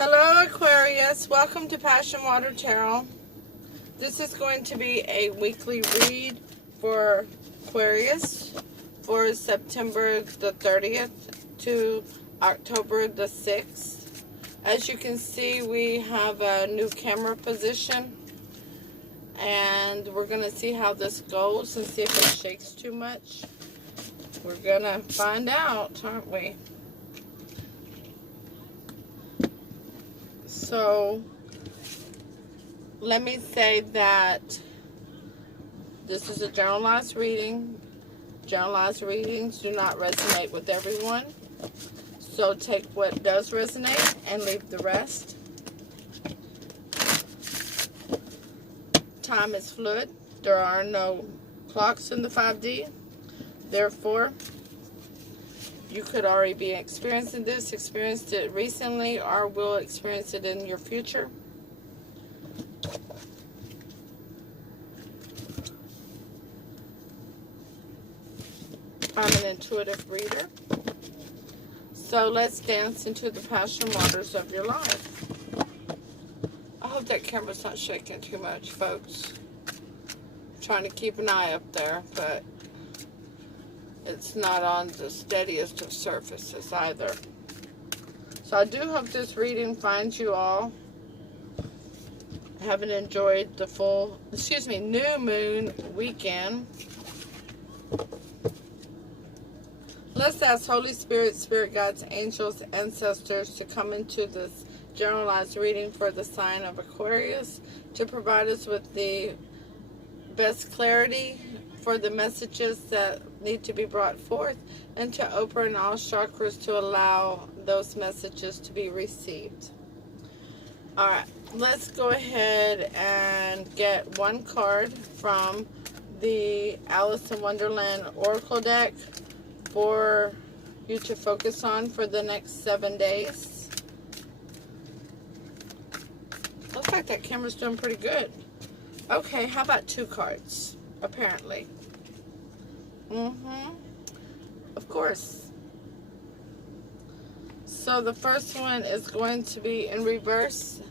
Hello Aquarius, welcome to Passion Water Tarot. This is going to be a weekly read for Aquarius for September the 30th to October the 6th. As you can see, we have a new camera position and we're going to see how this goes and see if it shakes too much. We're going to find out, aren't we? So, let me say that this is a generalized reading. Generalized readings do not resonate with everyone. So, take what does resonate and leave the rest. Time is fluid. There are no clocks in the 5D. Therefore, you could already be experiencing this, experienced it recently, or will experience it in your future. I'm an intuitive reader. So let's dance into the passion waters of your life. I hope that camera's not shaking too much, folks. I'm trying to keep an eye up there, but it's not on the steadiest of surfaces either. So I do hope this reading finds you all having enjoyed the new moon weekend. Let's ask Holy Spirit, Spirit Guides, Angels, Ancestors to come into this generalized reading for the sign of Aquarius to provide us with the best clarity for the messages that need to be brought forth, and to open all chakras to allow those messages to be received. Alright, let's go ahead and get one card from the Alice in Wonderland Oracle deck for you to focus on for the next 7 days. Looks like that camera's doing pretty good. Okay, how about 2 cards? Apparently. Of course. So the first one is going to be in reverse.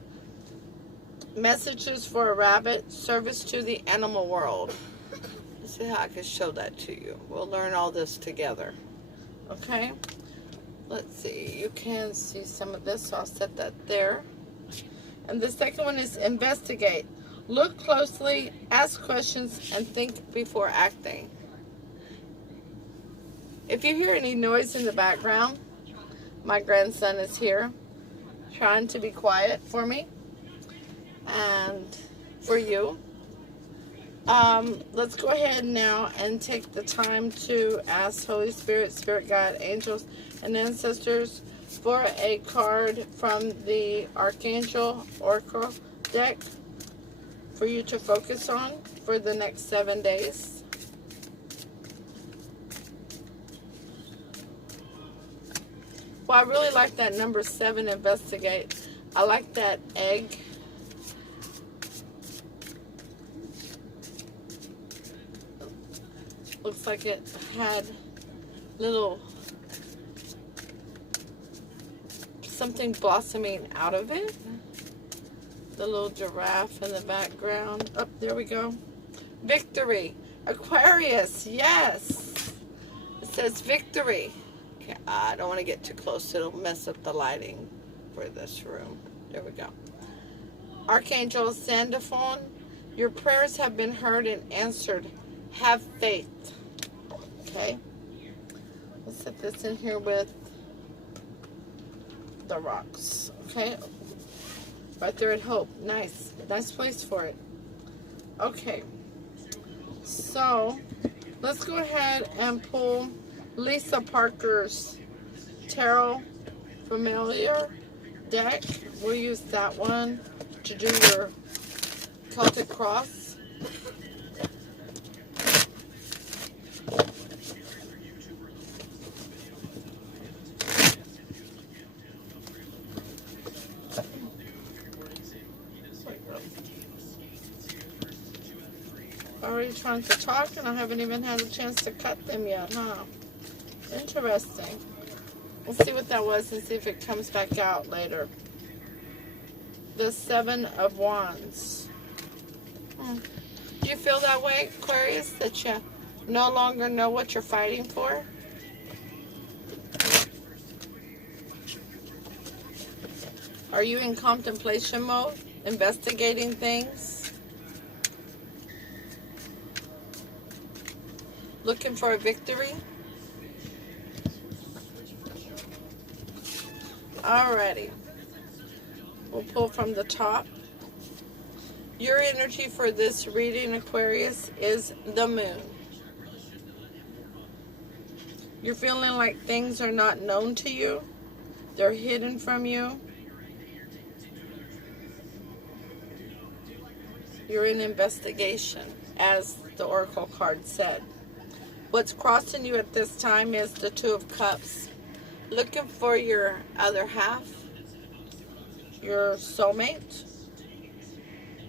Messages for a rabbit. Service to the animal world. Let's see how I can show that to you. We'll learn all this together. Okay? Let's see. You can see some of this, so I'll set that there. And the second one is investigate. Look closely, ask questions, and think before acting. If you hear any noise in the background, my grandson is here trying to be quiet for me and for you. Let's go ahead now and take the time to ask Holy Spirit, Spirit Guide, Angels, and Ancestors for a card from the Archangel Oracle deck for you to focus on for the next 7 days. Well, I really like that number 7, investigate. I like that egg. Looks like it had little something blossoming out of it. The little giraffe in the background. Oh, there we go. Victory. Aquarius, yes. It says victory. Okay, I don't want to get too close. It'll mess up the lighting for this room. There we go. Archangel Sandalphon, your prayers have been heard and answered. Have faith. Okay. Let's set this in here with the rocks. Okay. Right there at Hope. Nice. Nice place for it. Okay. So, let's go ahead and pull Lisa Parker's Tarot Familiar deck. We'll use that one to do your Celtic Cross. Already trying to talk and I haven't even had a chance to cut them yet, huh? Interesting. We'll see what that was and see if it comes back out later. the Seven of Wands. Do you feel that way, Aquarius? That you no longer know what you're fighting for? Are you in contemplation mode? Investigating things? Looking for a victory? Alrighty. We'll pull from the top. Your energy for this reading, Aquarius, is the moon. You're feeling like things are not known to you. They're hidden from you. You're in investigation, as the Oracle card said. What's crossing you at this time is the Two of Cups. Looking for your other half, your soulmate.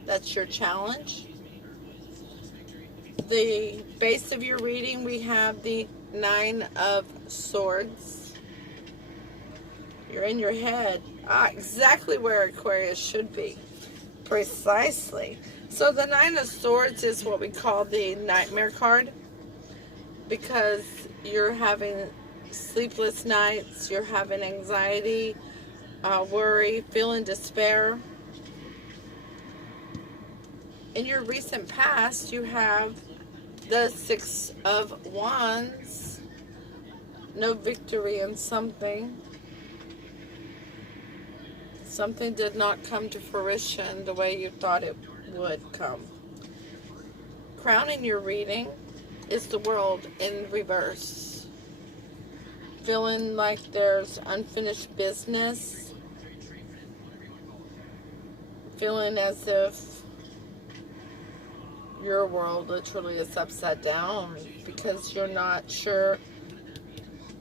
That's your challenge. The base of your reading, we have the Nine of Swords. You're in your head. Exactly where Aquarius should be. Precisely. So the Nine of Swords is what we call the nightmare card, because you're having sleepless nights, you're having anxiety, worry, feeling despair. In your recent past, you have the Six of Wands, no victory in something. Something did not come to fruition the way you thought it would come. Crowning your reading is the World in reverse. Feeling like there's unfinished business. Feeling as if your world literally is upside down because you're not sure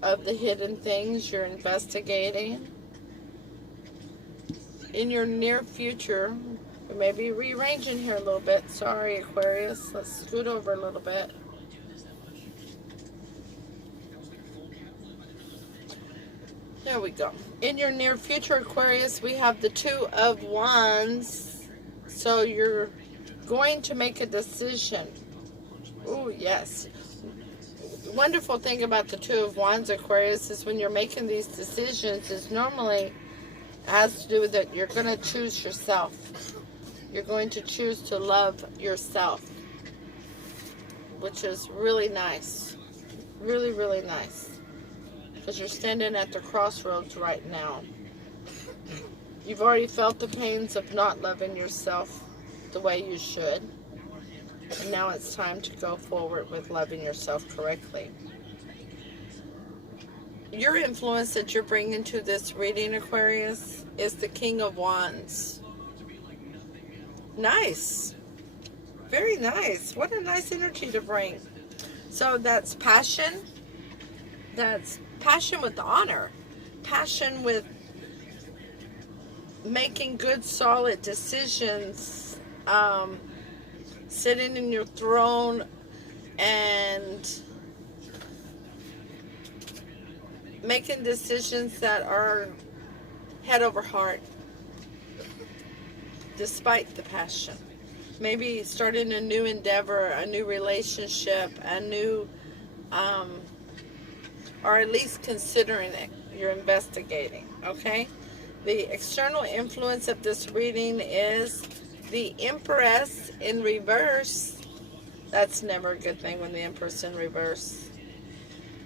of the hidden things you're investigating. In your near future, we may be rearranging here a little bit. Sorry, Aquarius. Let's scoot over a little bit. There we go. In your near future, Aquarius, we have the Two of Wands. So you're going to make a decision. Oh, yes. Wonderful thing about the Two of Wands, Aquarius, is when you're making these decisions, is normally has to do with it. You're going to choose yourself. You're going to choose to love yourself, which is really nice. Really, really nice. Because you're standing at the crossroads right now. You've already felt the pains of not loving yourself the way you should. And now it's time to go forward with loving yourself correctly. Your influence that you're bringing to this reading, Aquarius, is the King of Wands. Nice. Very nice. What a nice energy to bring. So that's passion. That's passion with honor. Passion with making good, solid decisions. Sitting in your throne and making decisions that are head over heart, despite the passion. Maybe starting a new endeavor, a new relationship, a new, or at least considering it. You're investigating, okay? The external influence of this reading is the Empress in reverse. That's never a good thing when the Empress in reverse.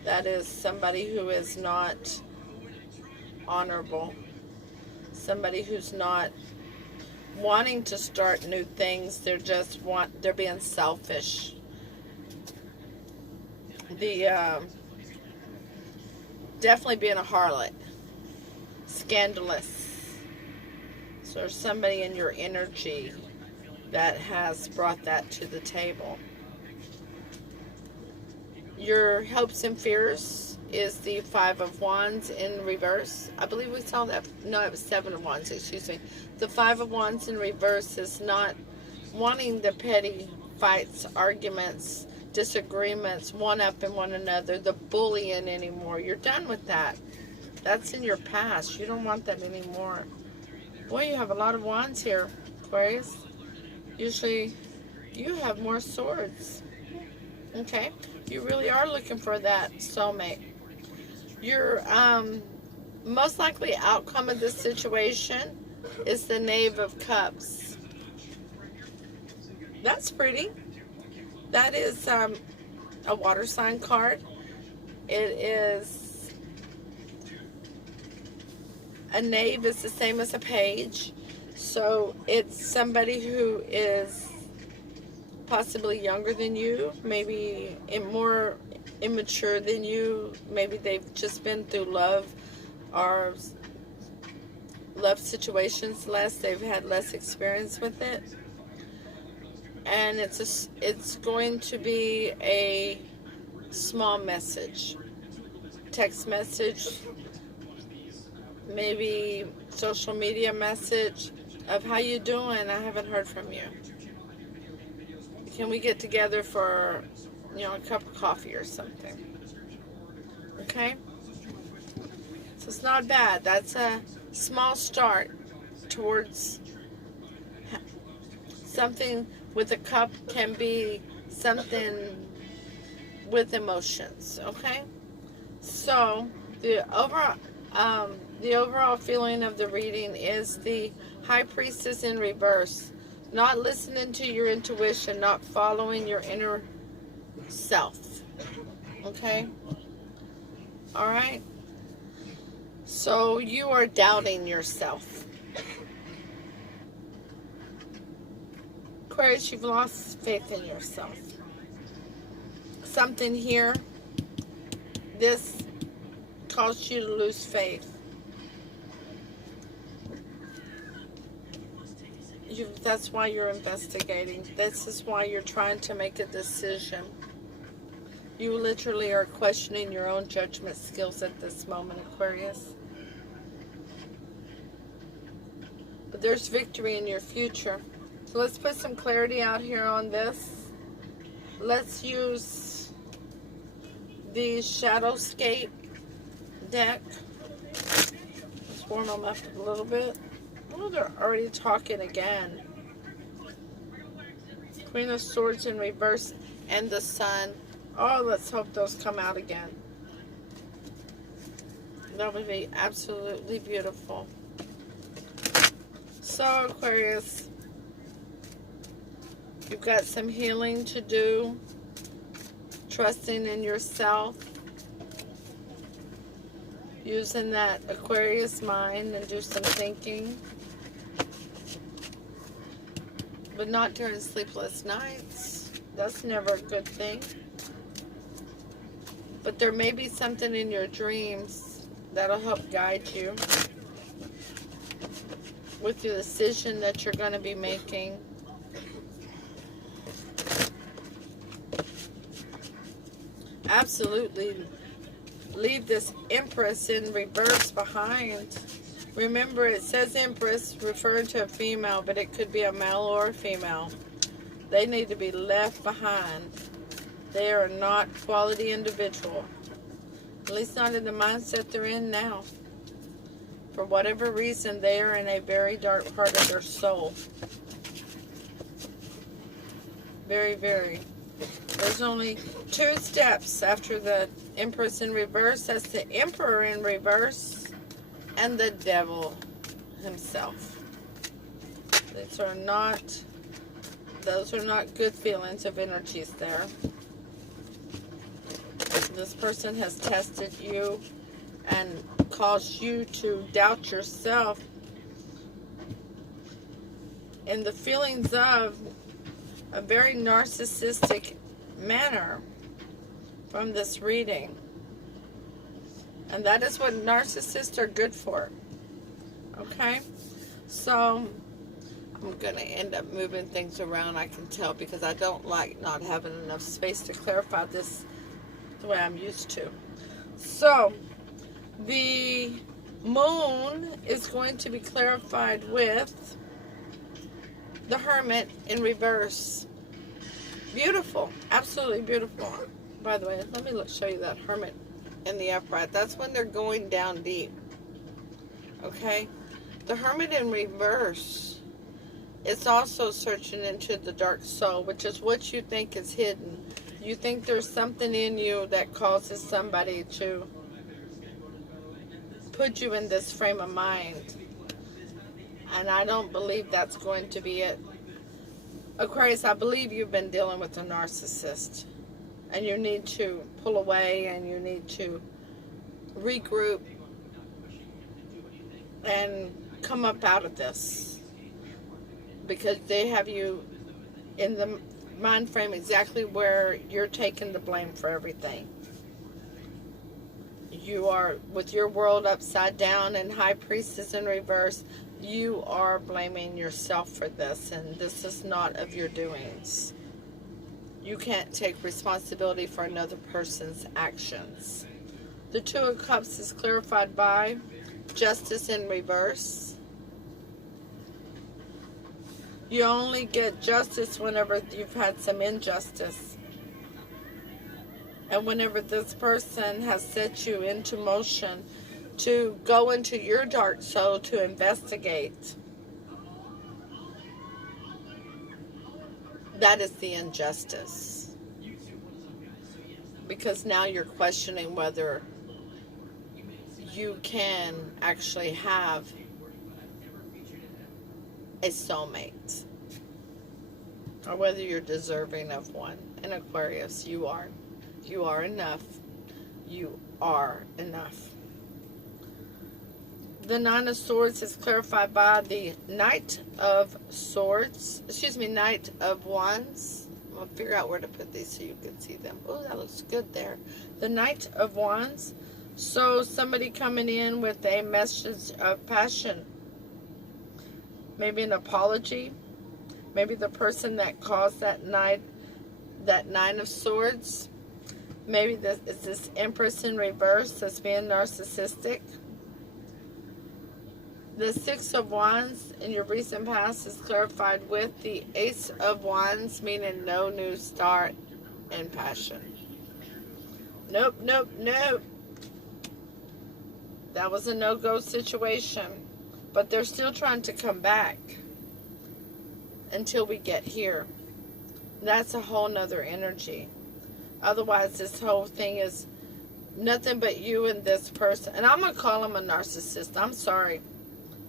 That is somebody who is not honorable. Somebody who's not wanting to start new things. They're being selfish. Definitely being a harlot. Scandalous. So there's somebody in your energy that has brought that to the table. Your hopes and fears is the Five of Wands in reverse. I believe we saw that. No, it was Seven of Wands, excuse me. The Five of Wands in reverse is not wanting the petty fights, arguments, disagreements, one-upping one another, the bullying anymore. You're done with that. That's in your past. You don't want that anymore. Boy, you have a lot of wands here, Aquarius. Usually you have more swords. Okay? You really are looking for that soulmate. Your most likely outcome of this situation is the Knave of Cups. That's pretty. That is a water sign card. It is a knave is the same as a page. So it's somebody who is possibly younger than you, maybe more immature than you. Maybe they've just been through love or love situations less. They've had less experience with it. And it's going to be a small message. Text message, maybe social media message of how you doing? I haven't heard from you. Can we get together for, a cup of coffee or something? Okay? So it's not bad. That's a small start towards something with a cup. Can be something with emotions, okay? So the overall feeling of the reading is the High Priestess in reverse. Not listening to your intuition, not following your inner self. Okay? Alright? So you are doubting yourself. Aquarius, you've lost faith in yourself. Something here, this caused you to lose faith. That's why you're investigating. This is why you're trying to make a decision. You literally are questioning your own judgment skills at this moment, Aquarius. But there's victory in your future. So let's put some clarity out here on this. Let's use the Shadowscape deck. Let's warm them up a little bit. Oh, they're already talking again. Queen of Swords in reverse and the Sun. Oh, let's hope those come out again. That would be absolutely beautiful. So, Aquarius, you've got some healing to do. Trusting in yourself. Using that Aquarius mind and do some thinking. But not during sleepless nights. That's never a good thing. But there may be something in your dreams that'll help guide you with the decision that you're going to be making. Absolutely leave this Empress in reverse behind. Remember, it says Empress referring to a female, but it could be a male or a female. They need to be left behind. They are not quality individual. At least not in the mindset they're in now. For whatever reason, they are in a very dark part of their soul. Very, very. There's only 2 steps after the Empress in reverse. That's the Emperor in reverse and the Devil himself. Those are not good feelings of energies there. This person has tested you and caused you to doubt yourself in the feelings of a very narcissistic manner from this reading. And that is what narcissists are good for. Okay? So, I'm going to end up moving things around, I can tell, because I don't like not having enough space to clarify this the way I'm used to. So, the Moon is going to be clarified with the Hermit in reverse. Beautiful. Absolutely beautiful. By the way, let me show you that Hermit in the upright. That's when they're going down deep. Okay? The Hermit in reverse, it's also searching into the dark soul, which is what you think is hidden. You think there's something in you that causes somebody to put you in this frame of mind. And I don't believe that's going to be it. Aquarius, I believe you've been dealing with a narcissist. And you need to pull away and you need to regroup and come up out of this. Because they have you in the mind frame exactly where you're taking the blame for everything. You are, with your world upside down and High Priestess in reverse, you are blaming yourself for this, and this is not of your doings. You can't take responsibility for another person's actions. The Two of Cups is clarified by Justice in reverse. You only get justice whenever you've had some injustice. And whenever this person has set you into motion to go into your dark soul to investigate, that is the injustice. Because now you're questioning whether you can actually have a soulmate, or whether you're deserving of one. In Aquarius, you are. You are enough. You are enough. The Nine of Swords is clarified by the Knight of Swords. Excuse me, Knight of Wands. I'll figure out where to put these so you can see them. Oh, that looks good there. The Knight of Wands. So somebody coming in with a message of passion. Maybe an apology. Maybe the person that caused that Nine of Swords. Maybe it's this Empress in reverse that's being narcissistic. The Six of Wands in your recent past is clarified with the Ace of Wands, meaning no new start in passion. Nope, nope, nope. That was a no-go situation. But they're still trying to come back until we get here. That's a whole nother energy. Otherwise, this whole thing is nothing but you and this person. And I'm going to call him a narcissist. I'm sorry.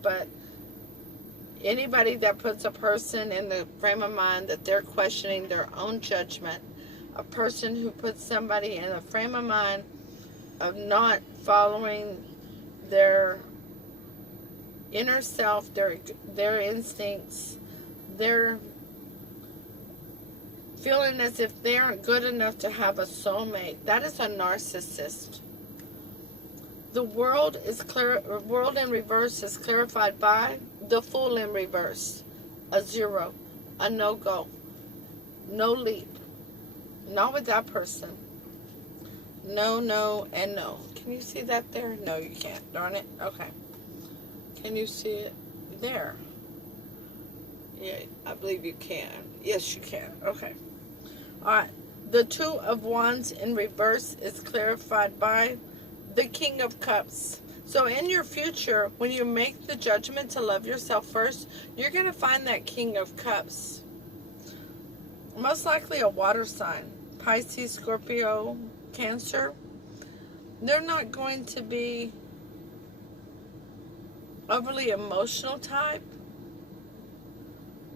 But anybody that puts a person in the frame of mind that they're questioning their own judgment, a person who puts somebody in a frame of mind of not following their inner self, their instincts, they're feeling as if they aren't good enough to have a soulmate. That is a narcissist. The world in reverse is clarified by the Fool in reverse. A zero, a no-go, no leap. Not with that person. No, no, and no. Can you see that there? No, you can't. Darn it. Okay. Can you see it there? Yeah, I believe you can. Yes, you can. Okay. Alright. The Two of Wands in reverse is clarified by the King of Cups. So in your future, when you make the judgment to love yourself first, you're going to find that King of Cups. Most likely a water sign. Pisces, Scorpio, Cancer. They're not going to be overly emotional type,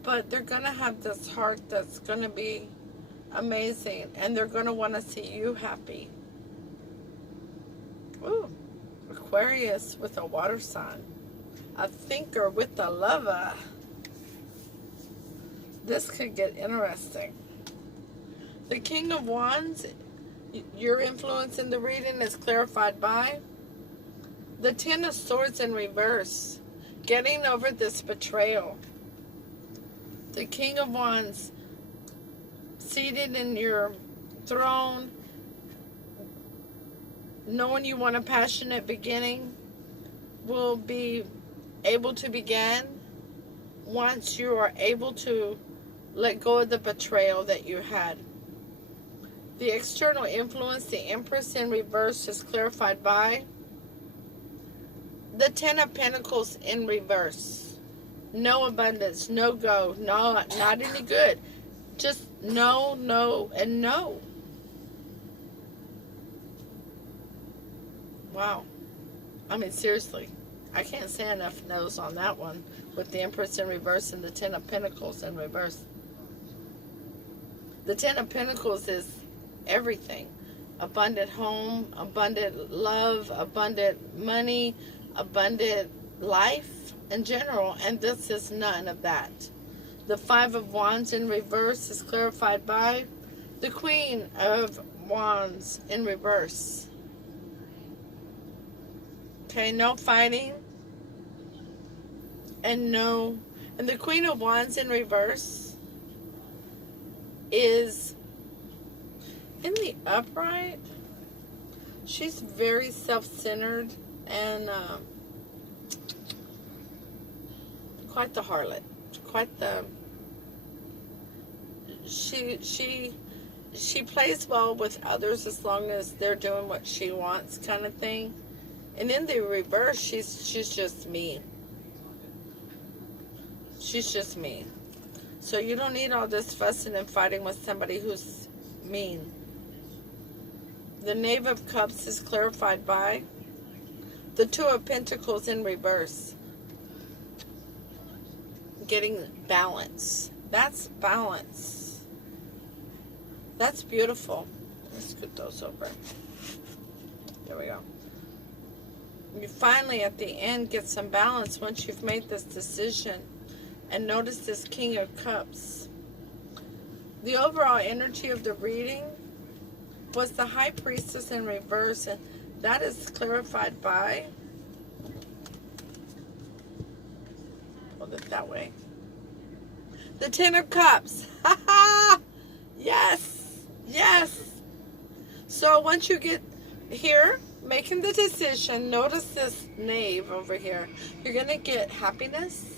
but they're going to have this heart that's going to be amazing, and they're going to want to see you happy. Ooh, Aquarius with a water sign. A thinker with a lover. This could get interesting. The King of Wands, your influence in the reading is clarified by the Ten of Swords in reverse. Getting over this betrayal. The King of Wands, seated in your throne, knowing you want a passionate beginning, will be able to begin once you are able to let go of the betrayal that you had. The external influence, the Empress in reverse, is clarified by The Ten of Pentacles in reverse. No abundance, no go, not any good. Just no, no, and no. Wow. I mean, seriously. I can't say enough no's on that one with the Empress in reverse and the Ten of Pentacles in reverse. The Ten of Pentacles is everything. Abundant home, abundant love, abundant money, abundant life in general. And this is none of that. The Five of Wands in reverse is clarified by the Queen of Wands in reverse. Okay, no fighting. And no. And the Queen of Wands in reverse is in the upright. She's very self-centered and quite the harlot. Quite the... She plays well with others as long as they're doing what she wants, kind of thing. And in the reverse, she's just mean. She's just mean. So you don't need all this fussing and fighting with somebody who's mean. The Knave of Cups is clarified by the Two of Pentacles in reverse. Getting balance. That's balance. That's beautiful. Let's scoot those over. There we go. You finally, at the end, get some balance once you've made this decision. And notice this King of Cups. The overall energy of the reading was the High Priestess in reverse. And that is clarified by... Hold it that way. The Ten of Cups. Ha ha! Yes! Yes! So once you get here, making the decision, notice this Knave over here. You're going to get happiness.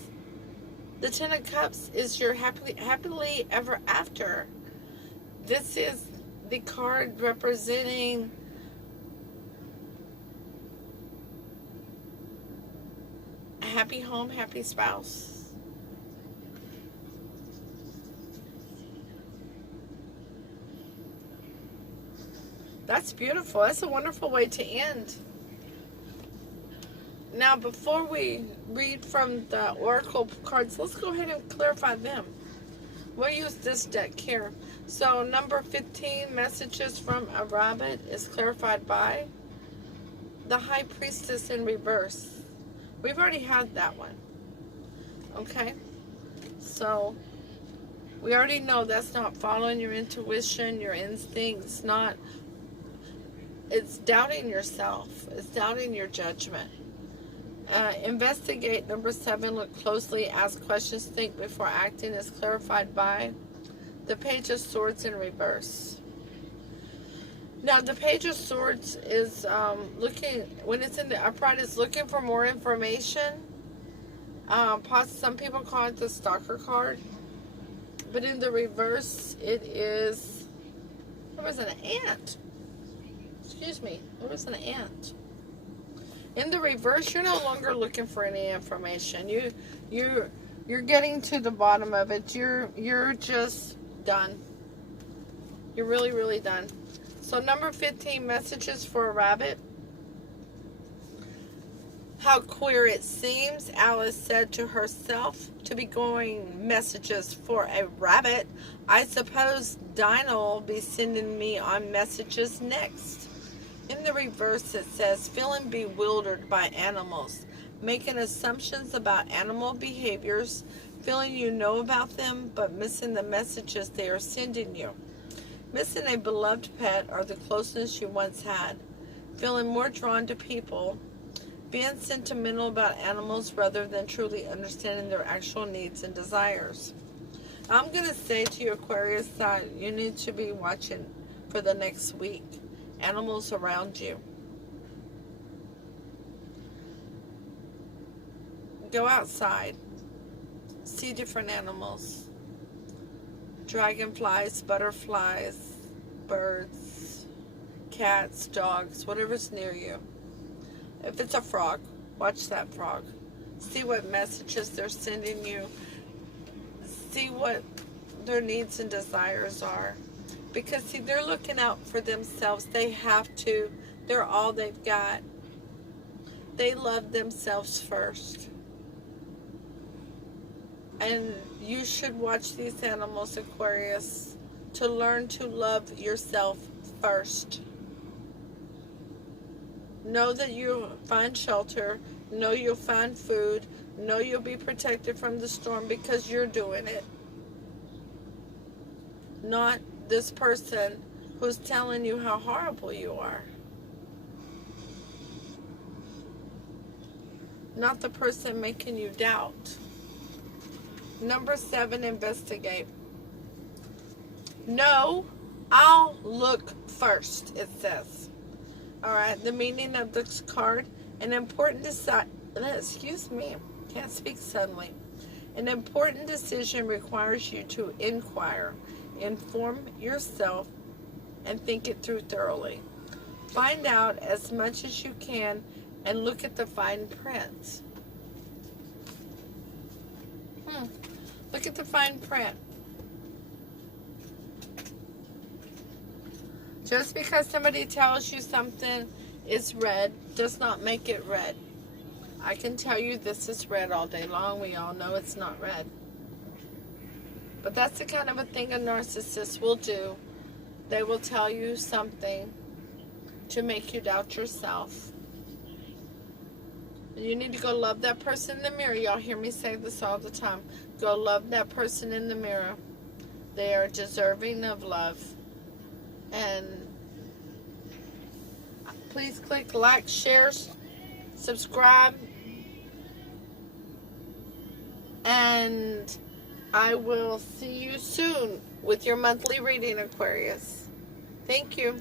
The Ten of Cups is your happily ever after. This is the card representing a happy home, happy spouse. That's beautiful. That's a wonderful way to end. Now, before we read from the Oracle cards, let's go ahead and clarify them. We'll use this deck here. So, number 15, Messages from a Rabbit, is clarified by the High Priestess in reverse. We've already had that one. Okay? So, we already know that's not following your intuition, your instincts, not... It's doubting yourself. It's doubting your judgment. Investigate, number 7, look closely, ask questions, think before acting, is clarified by the Page of Swords in reverse. Now, the Page of Swords is looking, when it's in the upright, it's looking for more information. Some people call it the Stalker card. But in the reverse, it is, there was an ant. Excuse me, there was an ant. In the reverse, you're no longer looking for any information. You're getting to the bottom of it. You're just done. You're really, really done. So number 15, Messages for a Rabbit. How queer it seems, Alice said to herself, to be going messages for a rabbit. I suppose Dinah will be sending me on messages next. In the reverse, it says, feeling bewildered by animals, making assumptions about animal behaviors, feeling you know about them, but missing the messages they are sending you. Missing a beloved pet or the closeness you once had. Feeling more drawn to people. Being sentimental about animals rather than truly understanding their actual needs and desires. I'm going to say to you, Aquarius, that you need to be watching for the next week. Animals around you. Go outside. See different animals. Dragonflies, butterflies, birds, cats, dogs, whatever's near you. If it's a frog, Watch that frog. See what messages they're sending you. See what their needs and desires are. Because, see, they're looking out for themselves. They have to. They're all they've got. They love themselves first. And you should watch these animals, Aquarius, to learn to love yourself first. Know that you'll find shelter. Know you'll find food. Know you'll be protected from the storm because you're doing it. Not this person who's telling you how horrible you are. Not the person making you doubt. Number 7, investigate. No, I'll look first, it says. Alright, the meaning of this card. An important can't speak suddenly. An important decision requires you to inquire, inform yourself, and think it through thoroughly. Find out as much as you can and look at the fine print. Look at the fine print. Just because somebody tells you something is red does not make it red. I can tell you this is red all day long. We all know it's not red. But that's the kind of a thing a narcissist will do. They will tell you something to make you doubt yourself. You need to go love that person in the mirror. Y'all hear me say this all the time. Go love that person in the mirror. They are deserving of love. And please click like, share, subscribe. And I will see you soon with your monthly reading, Aquarius. Thank you.